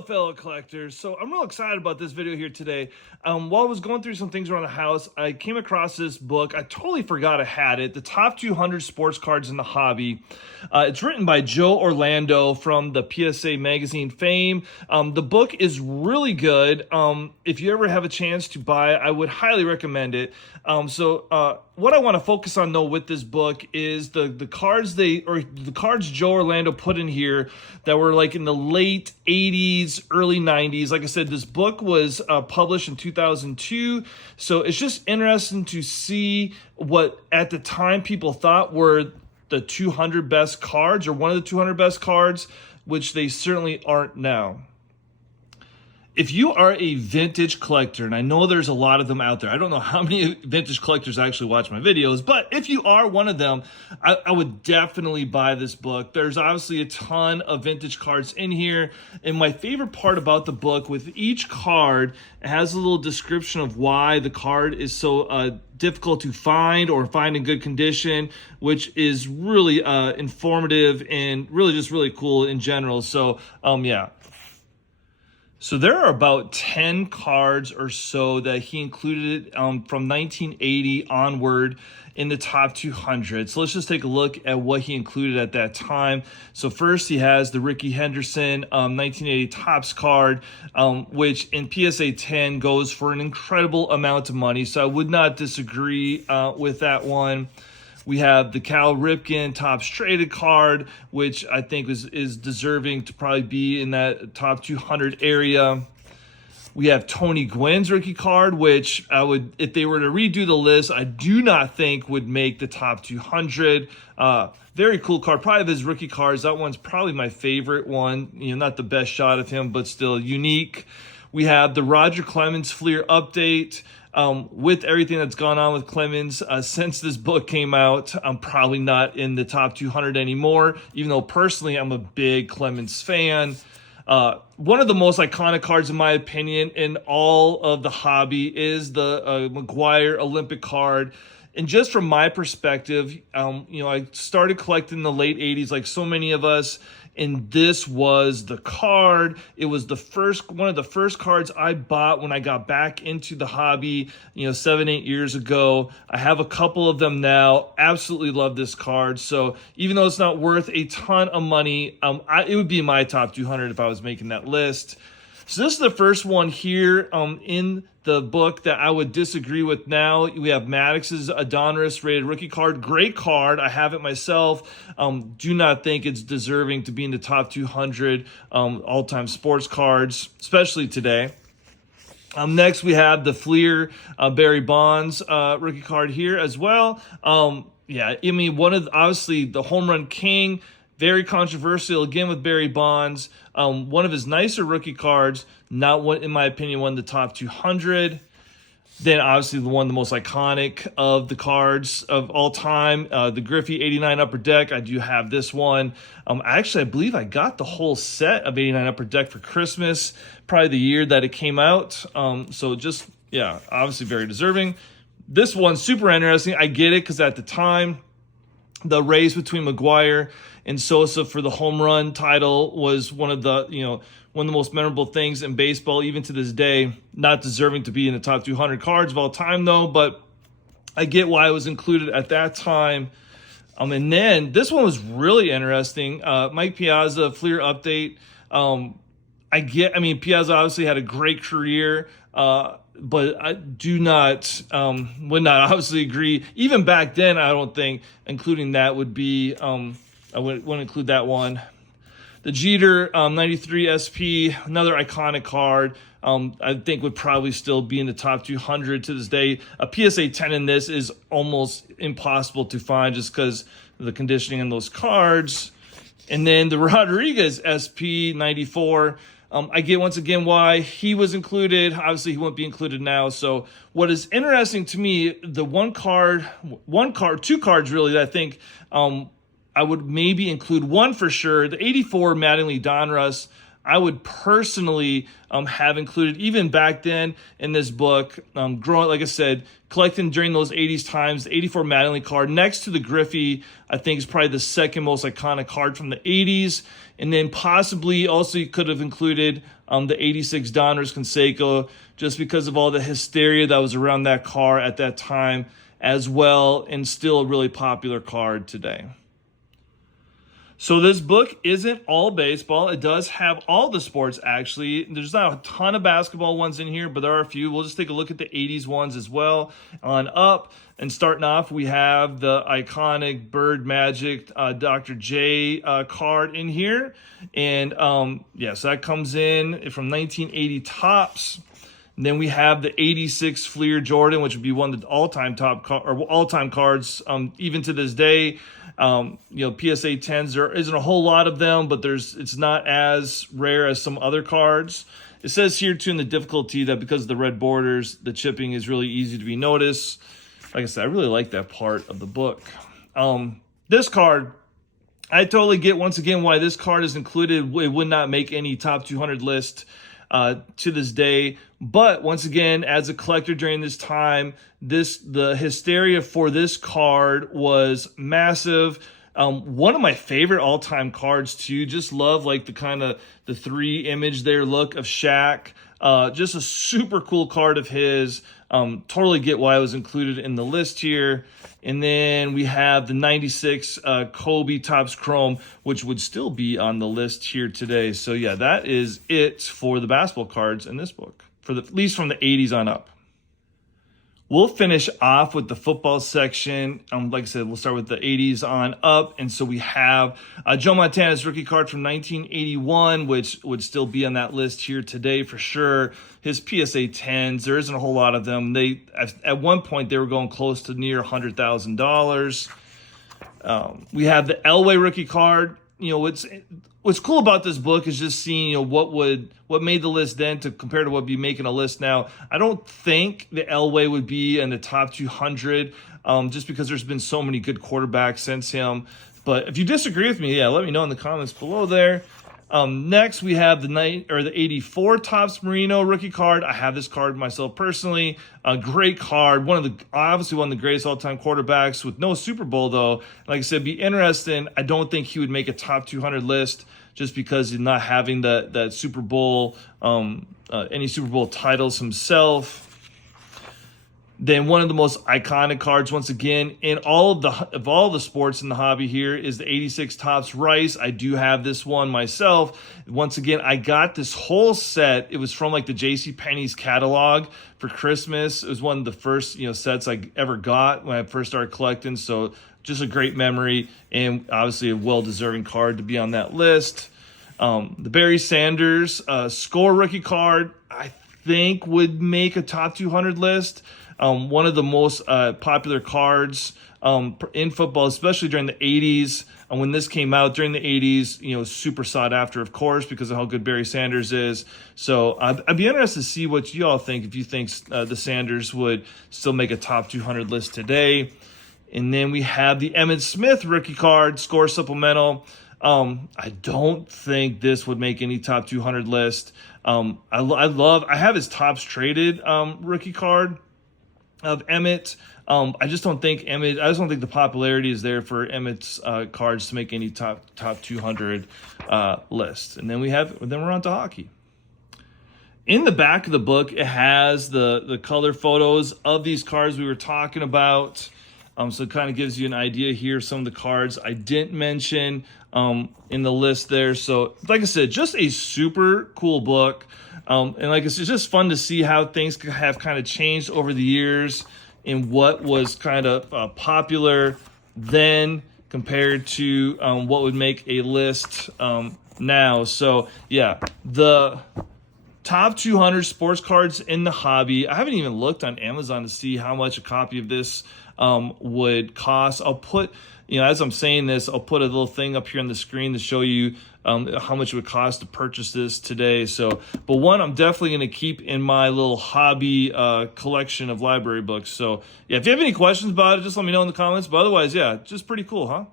Hello, fellow collectors. So I'm real excited about this video here today. While I was going through some things around the house, I came across this book. I totally forgot I had it. The Top 200 Sports Cards in the Hobby. It's written by Joe Orlando from the PSA magazine fame. The book is really good. If you ever have a chance to buy it, I would highly recommend it. What I want to focus on though with this book is the cards Joe Orlando put in here that were like in the late 80s, early 90s. Like I said, this book was published in 2002, so it's just interesting to see what at the time people thought were the 200 best cards or one of the 200 best cards, which they certainly aren't now. If you are a vintage collector, and I know there's a lot of them out there, I don't know how many vintage collectors actually watch my videos, but if you are one of them, I would definitely buy this book. There's obviously a ton of vintage cards in here, and my favorite part about the book, with each card, it has a little description of why the card is so difficult to find or find in good condition, which is really informative and really just really cool in general. So yeah. So there are about 10 cards or so that he included from 1980 onward in the top 200. So let's just take a look at what he included at that time. So first he has the Rickey Henderson 1980 Topps card, which in PSA 10 goes for an incredible amount of money. So I would not disagree with that one. We have the Cal Ripken Topps Traded card, which I think is deserving to probably be in that top 200 area. We have Tony Gwynn's rookie card, which I would, if they were to redo the list, I do not think would make the top 200. Very cool card, probably of his rookie cards. That one's probably my favorite one. You know, not the best shot of him, but still unique. We have the Roger Clemens Fleer update. With everything that's gone on with Clemens since this book came out, I'm probably not in the top 200 anymore, even though personally I'm a big Clemens fan. One of the most iconic cards, in my opinion, in all of the hobby is the McGwire Olympic card. And just from my perspective, I started collecting in the late 80s like so many of us, and this was the card. It was one of the first cards I bought when I got back into the hobby, 7-8 years ago. I have a couple of them now. Absolutely love this card. So even though it's not worth a ton of money, it would be in my top 200 if I was making that list. So this is the first one here in the book that I would disagree with now. We have Maddox's Adonis rated rookie card. Great card. I have it myself. Do not think it's deserving to be in the top 200 all-time sports cards, especially today. Next, we have the Fleer Barry Bonds rookie card here as well. Obviously the home run king. Very controversial, again, with Barry Bonds. One of his nicer rookie cards, not one, in my opinion, one of the top 200. Then, obviously, the most iconic of the cards of all time, the Griffey 89 Upper Deck. I do have this one. I believe I got the whole set of 89 Upper Deck for Christmas, probably the year that it came out. Obviously very deserving. This one's super interesting. I get it because at the time, the race between McGwire and Sosa for the home run title was one of the most memorable things in baseball, even to this day. Not deserving to be in the top 200 cards of all time, though, but I get why it was included at that time. And then this one was really interesting. Mike Piazza Fleer update. Piazza obviously had a great career, but I would not obviously agree. Even back then, I don't think including that would be, I wouldn't include that one. The Jeter 93 SP, another iconic card, I think would probably still be in the top 200 to this day. A PSA 10 in this is almost impossible to find just because of the conditioning in those cards. And then the Rodriguez SP 94, I get once again why he was included. Obviously, he won't be included now. So what is interesting to me, the two cards really that I think I would maybe include, one for sure, the 84 Mattingly Donruss I would personally have included, even back then in this book, growing, like I said, collecting during those 80s times, the 84 Mattingly card next to the Griffey, I think is probably the second most iconic card from the 80s. And then possibly also you could have included the 86 Donruss Canseco, just because of all the hysteria that was around that car at that time as well, and still a really popular card today. So this book isn't all baseball. It does have all the sports, actually. There's not a ton of basketball ones in here, but there are a few. We'll just take a look at the 80s ones as well on up. And starting off, we have the iconic Bird Magic Dr. J card in here. And yes, that comes in from 1980 Topps. And then we have the 86 Fleer Jordan, which would be one of the all-time all-time cards, even to this day. PSA 10s, there isn't a whole lot of them, but it's not as rare as some other cards. It says here too in the difficulty that because of the red borders, the chipping is really easy to be noticed. Like I said, I really like that part of the book. This card, I totally get once again why this card is included. It would not make any top 200 list to this day. But once again, as a collector during this time, the hysteria for this card was massive. One of my favorite all-time cards too. Just love like the kind of the 3 image there look of Shaq. Just a super cool card of his. Totally get why it was included in the list here. And then we have the 96 Kobe Topps Chrome, which would still be on the list here today. So yeah, that is it for the basketball cards in this book, at least from the 80s on up. We'll finish off with the football section. Like I said, we'll start with the 80s on up. And so we have Joe Montana's rookie card from 1981, which would still be on that list here today for sure. His PSA 10s, there isn't a whole lot of them. At one point, they were going close to near $100,000. We have the Elway rookie card. What's cool about this book is just seeing, what made the list then to compare to what would be making a list now. I don't think the Elway would be in the top 200, just because there's been so many good quarterbacks since him. But if you disagree with me, let me know in the comments below there. Next, we have the 84 Topps Marino rookie card. I have this card myself personally. A great card. Obviously one of the greatest all-time quarterbacks with no Super Bowl, though. Like I said, be interesting. I don't think he would make a top 200 list just because he's not having that Super Bowl, any Super Bowl titles himself. Then one of the most iconic cards, once again, in all of the sports in the hobby here is the 86 Topps Rice. I do have this one myself. Once again, I got this whole set. It was from like the JCPenney's catalog for Christmas. It was one of the first sets I ever got when I first started collecting. So just a great memory, and obviously a well-deserving card to be on that list. The Barry Sanders score rookie card, I think would make a top 200 list. One of the most popular cards in football, especially during the 80s. And when this came out during the 80s, super sought after, of course, because of how good Barry Sanders is. So I'd be interested to see what you all think, if you think the Sanders would still make a top 200 list today. And then we have the Emmitt Smith rookie card, score supplemental. I don't think this would make any top 200 list. I have his Topps traded rookie card of Emmitt. I just don't think the popularity is there for Emmitt's cards to make any top 200 list. And then we're on to hockey. In the back of the book, it has the color photos of these cards we were talking about. So it kind of gives you an idea here of some of the cards I didn't mention in the list there. So like I said, just a super cool book. And like it's just fun to see how things have kind of changed over the years and what was kind of popular then compared to what would make a list now. So yeah, the top 200 sports cards in the hobby. I haven't even looked on Amazon to see how much a copy of this would cost. I'll put, as I'm saying this, I'll put a little thing up here on the screen to show you how much it would cost to purchase this today. So, but one I'm definitely going to keep in my little hobby collection of library books. So yeah, if you have any questions about it, just let me know in the comments. But otherwise, yeah, just pretty cool, huh?